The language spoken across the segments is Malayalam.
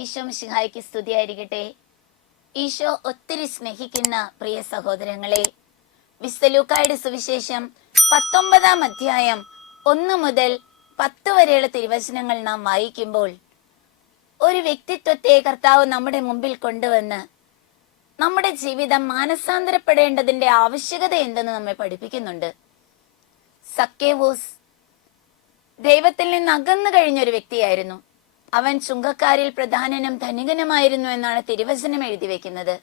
ഈശോ മിശിഹായ്ക്ക് സ്തുതിയായിരിക്കട്ടെ. ഈശോ ഒത്തിരി സ്നേഹിക്കുന്ന പ്രിയ സഹോദരങ്ങളെ വിസ്തലൂക്കായുടെ സുവിശേഷം പത്തൊമ്പതാം അധ്യായം ഒന്ന് മുതൽ പത്ത് വരെയുള്ള തിരുവചനങ്ങൾ നാം വായിക്കുമ്പോൾ ഒരു വ്യക്തിത്വത്തെ കർത്താവ് നമ്മുടെ മുമ്പിൽ കൊണ്ടുവന്ന് നമ്മുടെ ജീവിതം മാനസാന്തരപ്പെടേണ്ടതിന്റെ ആവശ്യകത എന്തെന്ന് നമ്മെ പഠിപ്പിക്കുന്നുണ്ട്. സക്കേവോസ് ദൈവത്തിൽ നിന്ന് അകന്നു കഴിഞ്ഞ ഒരു വ്യക്തിയായിരുന്നു. അവൻ ചുങ്കക്കാരിൽ പ്രധാനനും ധനികനുമായിരുന്നു എന്നാണ് തിരുവചനം എഴുതി വെക്കുന്നത്.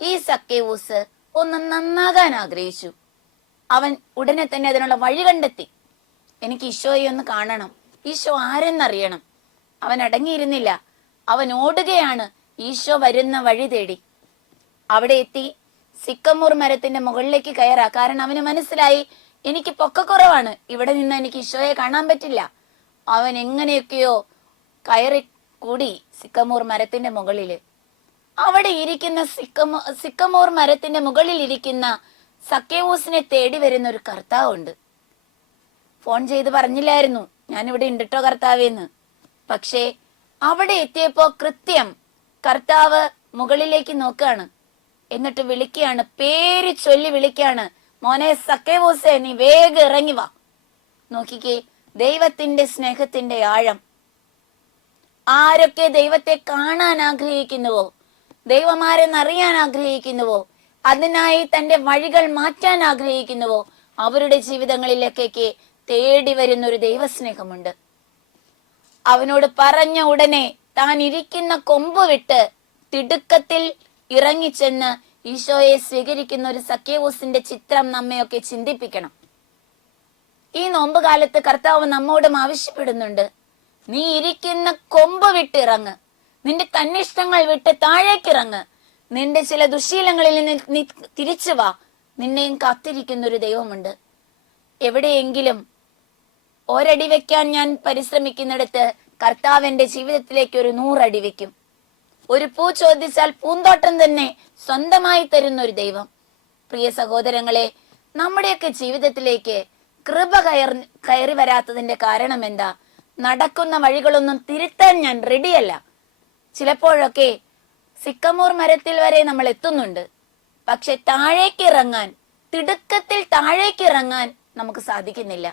ഈ സക്കേവൂസ് ഒന്ന് നന്നാകാൻ ആഗ്രഹിച്ചു. അവൻ ഉടനെ തന്നെ അതിനുള്ള വഴി കണ്ടെത്തി. എനിക്ക് ഈശോയെ ഒന്ന് കാണണം. ഈശോ ആരെന്നറിയണം? അവൻ അടങ്ങിയിരുന്നില്ല. അവൻ ഓടുകയാണ്. ഈശോ വരുന്ന വഴി തേടി. അവിടെ എത്തി സിക്കമൂർ മരത്തിന്റെ മുകളിലേക്ക് കയറാ. കാരണം അവന് മനസ്സിലായി എനിക്ക് പൊക്കക്കുറവാണ്. ഇവിടെ നിന്ന് എനിക്ക് ഈശോയെ കാണാൻ പറ്റില്ല. അവൻ എങ്ങനെയൊക്കെയോ കയറി കൂടി സിക്കമൂർ മരത്തിന്റെ മുകളിൽ. അവിടെ ഇരിക്കുന്ന സിക്കമോ സിക്കമോർ മരത്തിന്റെ മുകളിൽ ഇരിക്കുന്ന സക്കേവൂസിനെ തേടി വരുന്ന ഒരു കർത്താവുണ്ട്. ഫോൺ ചെയ്ത് പറഞ്ഞില്ലായിരുന്നു. ഞാൻ ഇവിടെ ഉണ്ടിട്ടോ കർത്താവേന്ന്. പക്ഷേ അവിടെ എത്തിയപ്പോ കൃത്യം കർത്താവ് മുകളിലേക്ക് നോക്കാണ്. എന്നിട്ട് വിളിക്കുകയാണ് പേര് ചൊല്ലി വിളിക്കുകയാണ് മോനെ സക്കേവൂസെ നീ വേഗം ഇറങ്ങി വാ. നോക്കിക്കേ ദൈവത്തിന്റെ സ്നേഹത്തിന്റെ ആഴം ആരൊക്കെ ദൈവത്തെ കാണാൻ ആഗ്രഹിക്കുന്നുവോ ദൈവമാരെന്നറിയാൻ ആഗ്രഹിക്കുന്നുവോ അതിനായി തന്റെ വഴികൾ മാറ്റാൻ ആഗ്രഹിക്കുന്നുവോ അവരുടെ ജീവിതങ്ങളിലേക്കേക്ക് തേടി വരുന്ന ഒരു ദൈവസ്നേഹമുണ്ട്. അവനോട് പറഞ്ഞ ഉടനെ താൻ ഇരിക്കുന്ന കൊമ്പ് വിട്ട് തിടുക്കത്തിൽ ഇറങ്ങിച്ചെന്ന് ഈശോയെ സ്വീകരിക്കുന്ന ഒരു സഖ്യവൂസിന്റെ ചിത്രം നമ്മയൊക്കെ ചിന്തിപ്പിക്കണം. ഈ നോമ്പ് കാലത്ത് കർത്താവ് നമ്മോടും ആവശ്യപ്പെടുന്നുണ്ട്. നീ ഇരിക്കുന്ന കൊമ്പ് വിട്ടിറങ്ങ്. നിന്റെ തന്നിഷ്ടങ്ങൾ വിട്ട് താഴേക്കിറങ്ങ്. നിന്റെ ചില ദുശീലങ്ങളിൽ നിന്ന് നീ തിരിച്ചു വാ. നിന്നെയും കാത്തിരിക്കുന്ന ഒരു ദൈവമുണ്ട്. എവിടെയെങ്കിലും ഒരടി വെക്കാൻ ഞാൻ പരിശ്രമിക്കുന്നിടത്ത് കർത്താവ് ജീവിതത്തിലേക്ക് ഒരു നൂറടി വെക്കും. ഒരു പൂ ചോദിച്ചാൽ പൂന്തോട്ടം തന്നെ സ്വന്തമായി തരുന്ന ഒരു ദൈവം. പ്രിയ സഹോദരങ്ങളെ നമ്മുടെയൊക്കെ ജീവിതത്തിലേക്ക് കൃപ കയർ കയറി വരാത്തതിന്റെ കാരണം എന്താ? നടക്കുന്ന വഴികളൊന്നും തിരുത്താൻ ഞാൻ റെഡിയല്ല ചിലപ്പോഴൊക്കെ സിക്കമൂർ മരത്തിൽ വരെ നമ്മൾ എത്തുന്നുണ്ട്. പക്ഷെ താഴേക്ക് ഇറങ്ങാൻ തിടുക്കത്തിൽ താഴേക്ക് ഇറങ്ങാൻ നമുക്ക് സാധിക്കുന്നില്ല.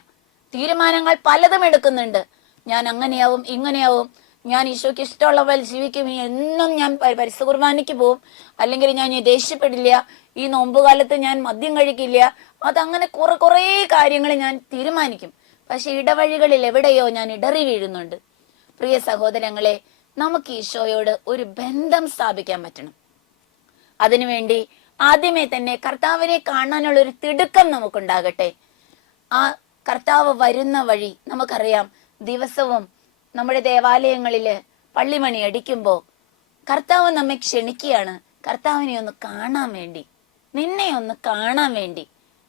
തീരുമാനങ്ങൾ പലതും എടുക്കുന്നുണ്ട്. ഞാൻ അങ്ങനെയാവും ഇങ്ങനെയാവും. ഞാൻ ഈശോയ്ക്ക് ഇഷ്ടമുള്ള പോലെ ജീവിക്കും. എന്നും ഞാൻ പരിശുദ്ധ കുർബാനയ്ക്ക് പോവും. അല്ലെങ്കിൽ ഞാൻ ദേഷ്യപ്പെടില്ല. ഈ നോമ്പുകാലത്ത് ഞാൻ മദ്യം കഴിക്കില്ല. അതങ്ങനെ കുറെ കുറേ കാര്യങ്ങൾ ഞാൻ തീരുമാനിക്കും. പക്ഷെ ഇടവഴികളിൽ എവിടെയോ ഞാൻ ഇടറി വീഴുന്നുണ്ട്. പ്രിയ സഹോദരങ്ങളെ നമുക്ക് ഈശോയോട് ഒരു ബന്ധം സ്ഥാപിക്കാൻ പറ്റണം. അതിനുവേണ്ടി ആദ്യമേ തന്നെ കർത്താവിനെ കാണാനുള്ള ഒരു തിടുക്കം നമുക്കുണ്ടാകട്ടെ. ആ കർത്താവ് വരുന്ന വഴി നമുക്കറിയാം ദിവസവും നമ്മുടെ ദേവാലയങ്ങളിൽ പള്ളിമണി അടിക്കുമ്പോൾ കർത്താവ് നമ്മെ ക്ഷണിക്കുകയാണ്. കർത്താവിനെ ഒന്ന് കാണാൻ വേണ്ടി നിന്നെ ഒന്ന് കാണാൻ വേണ്ടി.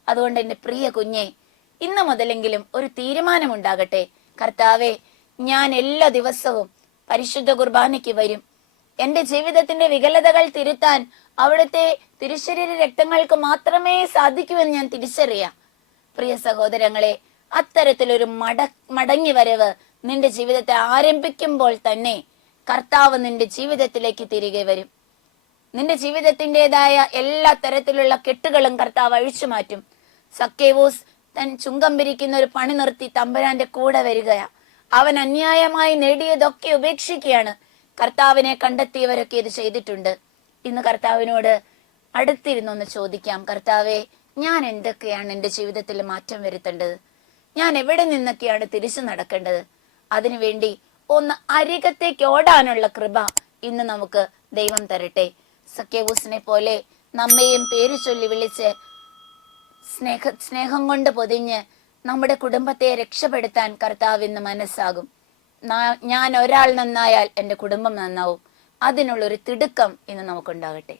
അതുകൊണ്ട് എന്റെ പ്രിയ കുഞ്ഞെ ഇന്ന് മുതലെങ്കിലും ഒരു തീരുമാനമുണ്ടാകട്ടെ. കർത്താവെ ഞാൻ എല്ലാ ദിവസവും പരിശുദ്ധ കുർബാനയ്ക്ക് വരും. എന്റെ ജീവിതത്തിന്റെ വികലതകൾ തിരുത്താൻ അവിടുത്തെ തിരുശരീര രക്തങ്ങൾക്ക് മാത്രമേ സാധിക്കൂ എന്ന് ഞാൻ തിരിച്ചറിയാം. പ്രിയ സഹോദരങ്ങളെ അത്തരത്തിലൊരു മട മടങ്ങി വരവ് നിന്റെ ജീവിതത്തെ ആരംഭിക്കുമ്പോൾ തന്നെ കർത്താവ് നിന്റെ ജീവിതത്തിലേക്ക് തിരികെ വരും. നിന്റെ ജീവിതത്തിന്റെതായ എല്ലാ തരത്തിലുള്ള കെട്ടുകളും കർത്താവ് അഴിച്ചു മാറ്റും സക്കേവൂസ് തൻ ചുങ്കം പിരിക്കുന്ന ഒരു പണി നിർത്തി തമ്പുരാന്റെ കൂടെ വരികയാ. അവൻ അന്യായമായി നേടിയതൊക്കെ ഉപേക്ഷിക്കുകയാണ്. കർത്താവിനെ കണ്ടെത്തിയവരൊക്കെ ഇത് ചെയ്തിട്ടുണ്ട്. ഇന്ന് കർത്താവിനോട് അടുത്തിരുന്നൊന്ന് ചോദിക്കാം. കർത്താവെ ഞാൻ എന്തൊക്കെയാണ് എന്റെ ജീവിതത്തിൽ മാറ്റം വരുത്തേണ്ടത്? ഞാൻ എവിടെ നിന്നൊക്കെയാണ് തിരിച്ചു നടക്കേണ്ടത്? അതിനുവേണ്ടി ഒന്ന് അരികത്തേക്ക് ഓടാനുള്ള കൃപ ഇന്ന് നമുക്ക് ദൈവം തരട്ടെ. സഖ്യബൂസിനെ പോലെ നമ്മയും പേര് ചൊല്ലി വിളിച്ച് സ്നേഹ സ്നേഹം കൊണ്ട് പൊതിഞ്ഞ് നമ്മുടെ കുടുംബത്തെ രക്ഷപ്പെടുത്താൻ കർത്താവ് ഇന്ന് മനസ്സാകും ഞാൻ ഒരാൾ നന്നായാൽ എന്റെ കുടുംബം നന്നാവും. അതിനുള്ളൊരു തിടുക്കം ഇന്ന് നമുക്കുണ്ടാകട്ടെ.